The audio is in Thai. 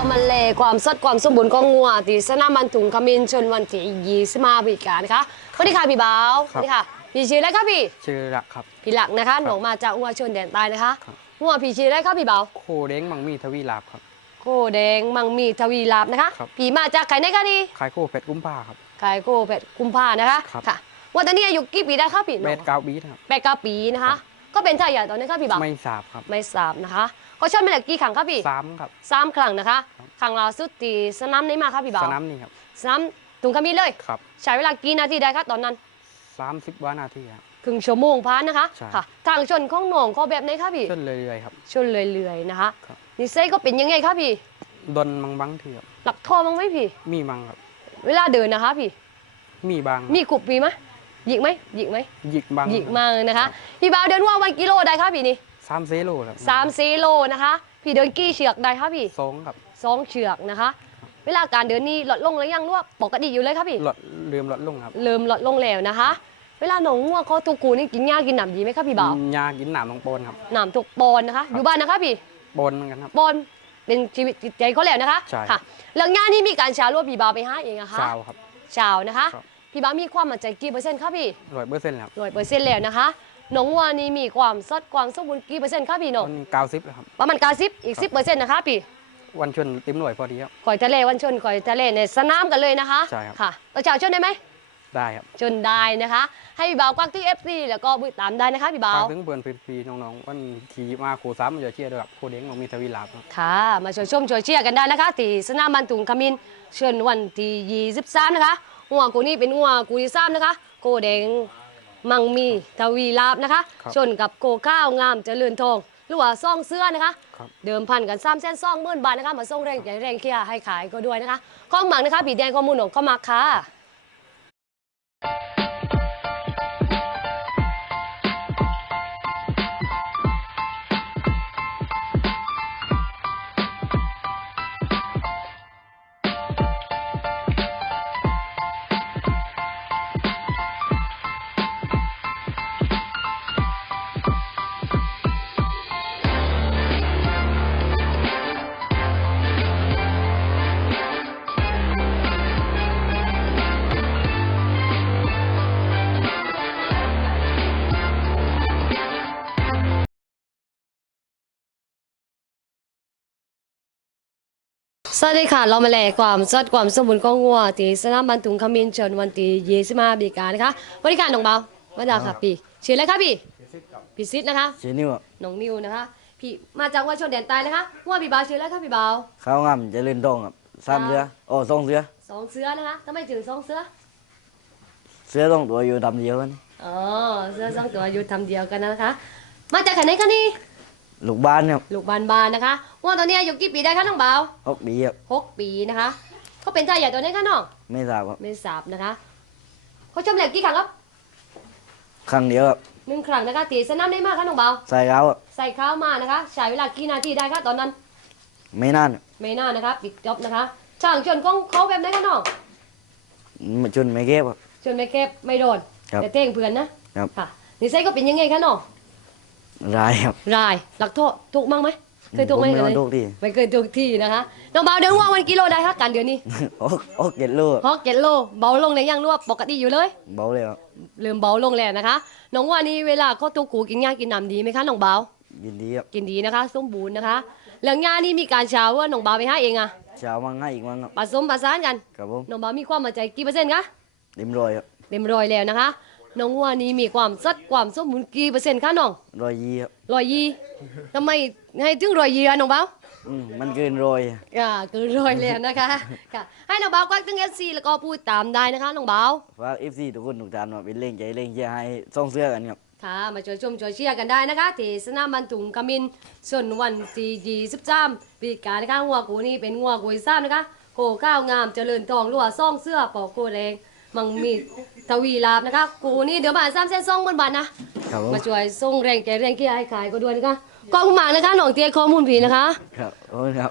เรามาเลความสดความสมบูรณ์ของงัวที่สนามบันทุงขมินชนวันที่ยี่สิบมาพิการนะคะสวัสดีค่ะพี่บ่าวสครับวัสดีค่ะพี่ชื่ออะไรคะพี่ชื่อรักครับ พี่หลักนะคะหนองมาจากงัวชนแดนใต้นะคะครับงัวพี่ชื่ออะไรคะพี่บ่าวโคเด้งมังมีทวีลาบครับโคแดงมังมีทวีลาบนะคะครับพี่มาจากไข่ไหนคะนี่ขายโคเพชรกุ้มผ้าครับไข่โคเป็ดกุมภานะคะครับค่ะว่าตอนนี้อายุกี่ปีได้คะพี่เบสกาวบีทครับแปดเก้าปีนะคะ ก็เป็นทายาทตอนนี้คะพี่บ่าวไม่ทราบครับไม่ทราบนะคะเขาชอบมาแล้วกี่ครั้งคะพี่สามครับ สามครั้งนะคะครั้งล่าสุดที่สนามไหนมาคะพี่บ่าวสนามนี่ครับสนามตุงขมินเลยครับใช้เวลากี่นาทีได้คะตอนนั้นสามสิบว่านาทีครับ ครึ่งชั่วโมงพันนะคะใช่ ค่ะทางชนของหนองเขาแบบไหนคะพี่ชนเรื่อยๆครับ ชนเรื่อยๆนะคะครับ นิสัยก็เป็นยังไงคะพี่ดนมังบังเถื่ครับหลักทอมั้งไหมพี่ มีมังครับ เวลาเดินนะคะพี่ มีบางมีกรุบปีไหม หยิกไหมหยิกไหมหยิกบางหยิกมากเลยนะคะ พี่บ่าวเดินว่าวันกิโลได้คะพี่นี่สามเซโลครับสามสี่โลนะคะ พี่เดินกี่เชือกได้คะพี่สองครับสองเชือกนะคะ เวลาการเดินนี่ลดลงหรือยังหรือว่าปกติอยู่เลยคะพี่ลดเริ่มลดลงครับเริ่มลดลงแล้วนะคะ เวลาหนองงัวเขาตุกูนี่กินหญ้ากินหนำดีไหมคะพี่บ่าวยากินหนามลงโปนครับหนำทุกปอนนะคะ อยู่บ้านนะคะพี่โปนเหมือนกันครับบอลเป็นชีวิตจิตใจเขาแล้วนะคะใช่ค่ะเรื่องงานนี่มีการชาร์จรวบพี่บาวไปห้าเองอะคะชาวครับชาวนะคะครับ พี่บาวมีความมั่นใจกี่เปอร์เซ็นต์ครับพี่ร้อยเปอร์เซ็นต์ครับร้อยเปอร์เซ็นต์แล้วนะคะน้องวานี่มีความสดความสมบูรณ์กี่เปอร์เซ็นต์ครับพี่น้องวันเก้าสิบครับประมาณเก้าสิบอีกสิบเปอร์เซ็นต์นะคะพี่วันชนเต็มหน่วยพอดีครับข่อยทะเลวันชนข่อยทะเลในสนามกันเลยนะคะใช่ครับค่ะประชาชนได้ไหมได้ครับชนได้นะคะ ให้พี่บาวกวักที่เอฟซีแล้วก็บุตามได้นะคะพี่บาฝาวกถึงเพื่อนพี่ๆน้องๆวันทีมาโคสามมันจะเชียร์ด้วยครับโคเด้งมังมีทวีลาบครับค่ะมาช่วยชมช่วยเชียร์กันได้นะคะที่สนามบันทุงขมินเชิญวันที่23นะคะ หัวกูนี่เป็นหัวกูที่3นะคะ โกแดงมังมีทวีลาบนะคะครับชนกับโกข้าวงามเจริญทองหรือว่าซ่องเสื้อนะคะครับเดิมพันกันซ้ำเส้นซ่องหมื่นบาทนะคะมาส่งแรงใจแรงเคียร์ให้ขายก็ด้วยนะคะ ข้องหมังนะคะผีแดงข้อมูลของข้อมาค่ะ สวัสดีค่ะ เรามาแลกความสดความสมบูรณ์ของงัวที่สนามบันทุงขมินเชิญวันที่25ปีกานะคะบริการน้องเบาวันดาค่ะพี่ชื่ออะไรคะพี่พี่ซิดนะคะชื่อนิวอะน้องนิวนะคะ พี่มาจากวัดชนแดนใต้นะคะงัวพี่เบาชื่ออะไรคะพี่เบาข้าวงามเจริญดองครับสามเสือโอ้สองเสือสองเสือนะคะทำไมถึงสองเสือเสือต้องตัวอยู่ดำเดียวกันอ๋อเสือสองตัวอยู่ทำเดียวกันนะคะ มาจากไหนคะนี่ ลูกบ้านครับลูกบานบานนะคะงัวตัวนี้อายุกี่ปีได้คะน้องเบาหกปีครับหกปีนะคะเขาเป็นทายาทตัวไหนี้คะน้องไม่ทราบครับไม่ทราบนะคะเขาชมแหลกกี่ครั้งครับครั้งเดียวครับหนึ่งครั้งนะคะตีสนามได้มากคะน้องเบาใส่เขาครับใส่ข้าวมานะคะใช้เวลากี่นาทีได้คะตอนนั้น ไม่นานครับไม่นานนะคะปิดจบนะคะช่างชนกล้องเขาแบบไหนคะน้องมาชนไม่เก็บครับ ชนไม่เก็บไม่โดนครับแต่เท่งเพื่อนนะครับ ค่ะนิสัยก็เป็นยังไงคะน้อง ร้ายครับ รายหลักโทษถูกมั้งไหมเคยถูกไหมผมไม่เลมายทุกที่ไม่เคยถูกที่นะคะน้องเบาเดินว่าวันกิโลได้คะการเดือนนี้โอ้โอ้เก็ดลูกฮอกเก็ตโลเบาลงในยังรวบปกติอยู่เลย เบาเลยครับเริ่มเบาลงแล้วนะคะ น้องว่านี่เวลาเขาตุกกูกินยากินน้ำดีไหมคะน้องเบายินดีครับกินดีนะคะสมบูรณ์นะคะเรื่องงานนี่มีการชาวว่าน้องเบาไปหาเองอะเช้ามังให้อีกมังครับผสมผสานกัน ครับผมน้องเบามีความมั่นใจกี่เปอร์เซ็นต์คะ เต็มร้อยครับ เต็มร้อยแล้วนะคะ น้องวัวนี้มีความสัดความสมบูรณ์กี่เปอร์เซ็นต์คะน้องร้อยยี่ครับร้อยยี่ทำไมให้ถึงร้อยยี่อะน้องเบาอืมมันเกินร้อยอ่าเกินร้อยแล้วนะคะค่ะให้น้องเบากวักถึงเอฟซีแล้วก็พูดตามได้นะคะน้องเบาฝากเอฟซีทุกคนทุกท่านมาเป็นเล่งใจเล่งเชียร์ให้สองเสือกันครับ ค่ะมาช่วยชมช่วยเชียร์กันได้นะคะที่สนามบันทุงกามินส่วนวันที่ยี่สิบสามปีการนะคะงัวกูนี่เป็นงัวกุยซ้ำนะคะโกข้าวงามเจริญทองรัวซ่องเสื้อปอกโกแดงมังมี ทวีลาบนะคะกูนี่เดี๋ยวมาซ้ำเส้นซ่องบนบานนะครับผมมาช่วยส่งแรงใจแรงเกียร์ให้ขายก็ด้วยนะคะกองหมากนะคะหนองเตี้ยข้อมูลผีนะคะ ครับขอบคุณครับ